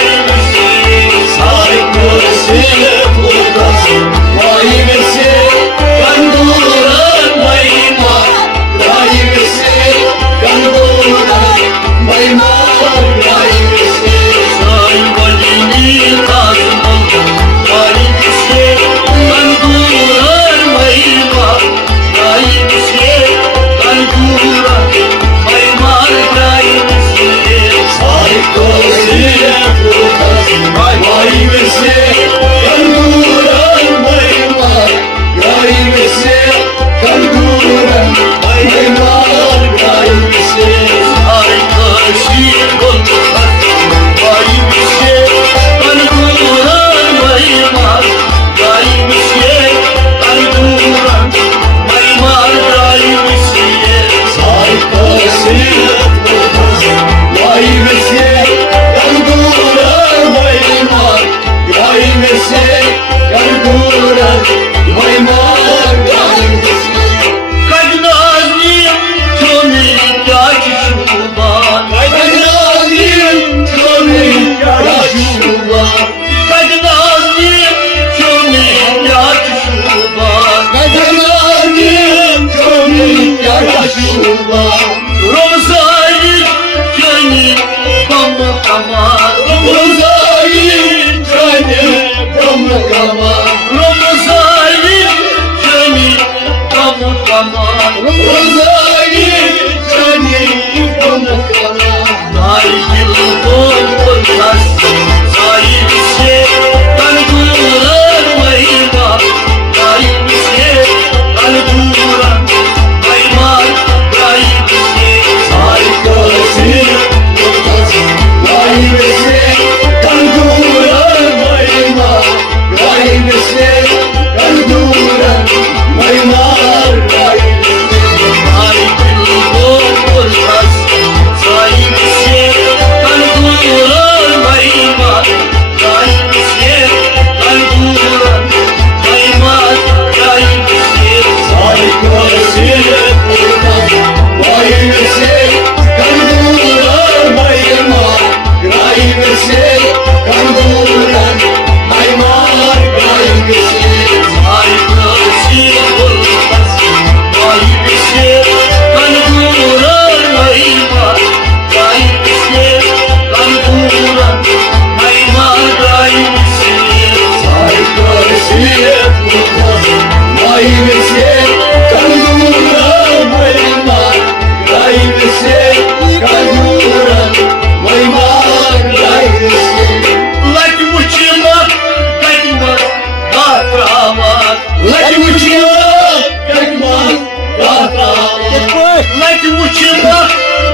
Mai Like the Muchima,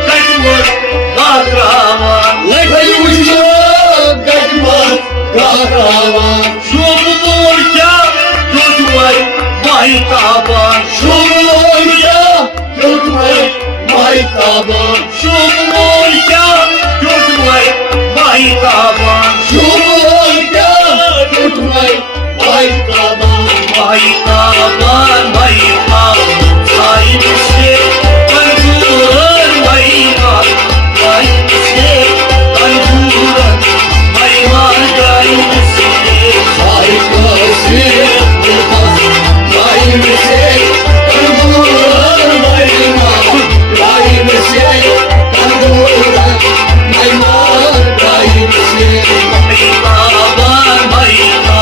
like the one, Gagrava. Like the Muchima, like the one, Gagrava. Şumulca, tutmay, maytaban. Şumulca, tutmay, maytaban. Şumulca, tutmay, maytaban. Şumulca, tutmay, maytaban. Maytaban, maytaban. Sahibi kanduran mayman, sahibi kanduran mayman gayesi. Sahibi kanduran mayman, gayesi kanduran mayman gayesi. Maytaban mayman, sahibi kanduran mayman.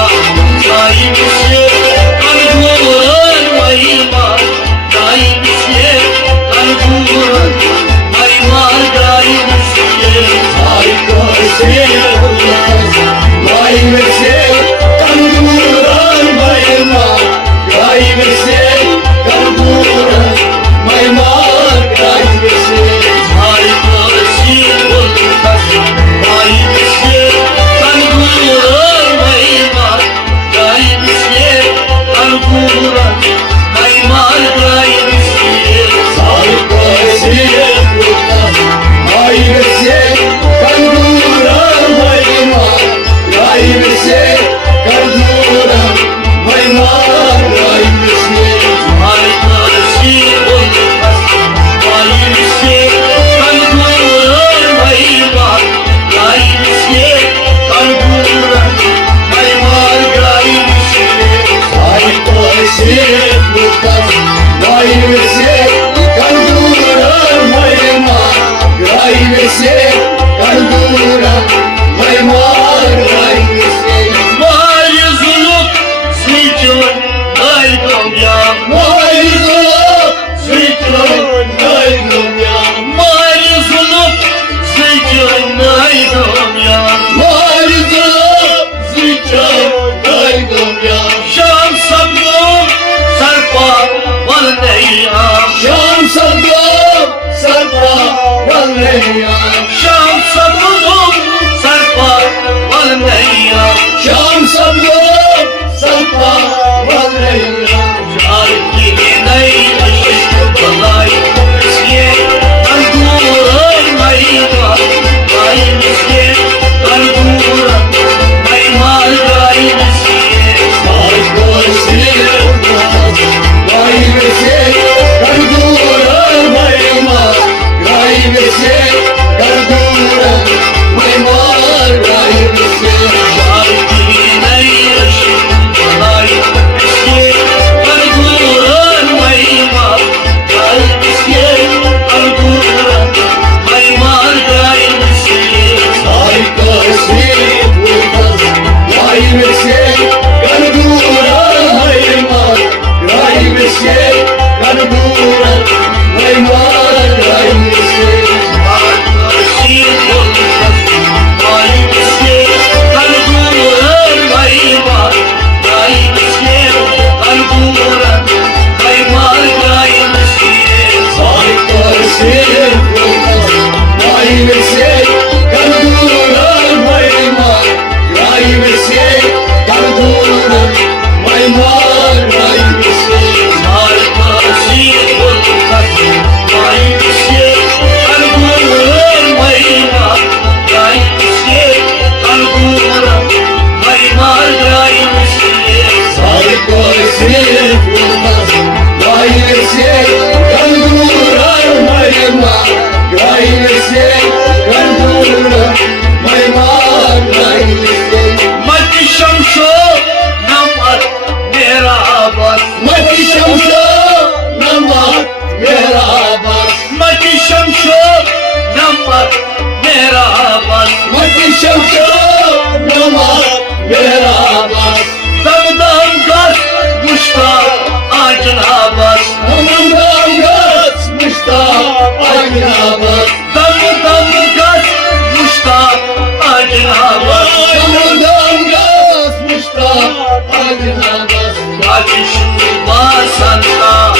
Ateşin basan da,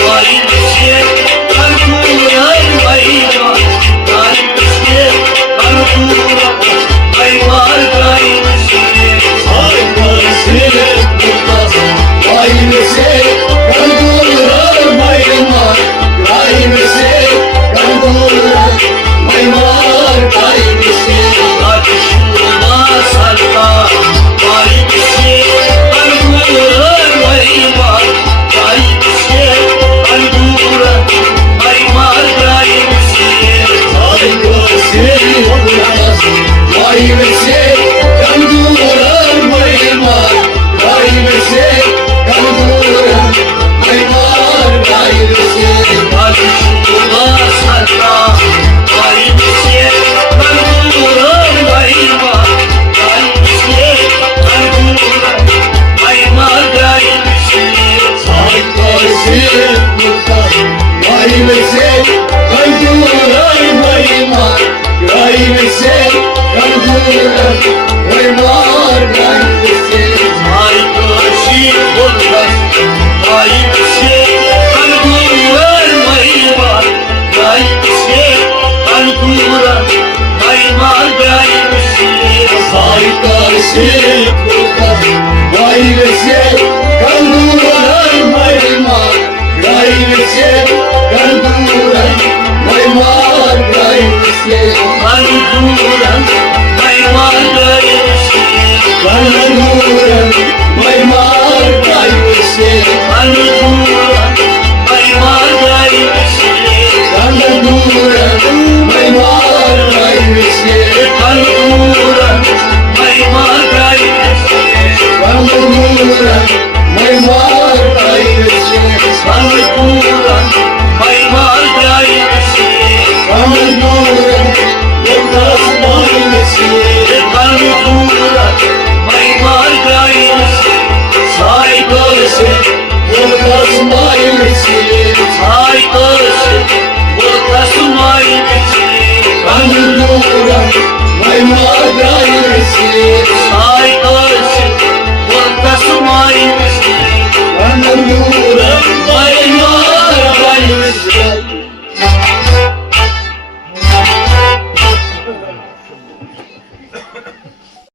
vay bir şey, me se kam durën më i marë, ai me se kam durën më i marë, ai me se Ali shuma sarna, ai me se kam durën më i marë, ai me se kam durën më i marë, ai me se ai ka se puta, ai me se kam durën më i marë, ai me se kam durën më i marë, ai me se ai kërshi bulgas, ai me se kam durën më i marë, ai me se kam durën më i marë, ai me se ai ka se puta, ai me se kam durën më i marë, ai me se kam durën më i marë, ai me se kam durën më i marë, ai me se kam durën më i marë, ai me se kam durën më i marë, ai me se kam durën më i marë, ai me se kam durën më i marë, ai me se kam durën më i marë, ai me se kam durën më i marë, ai me se kam durën më tas më i se kam durën më i marë, ai me se ai ka se më tas më i se ai kërshi bulgas, ai me se kam durën më i marë, ai me se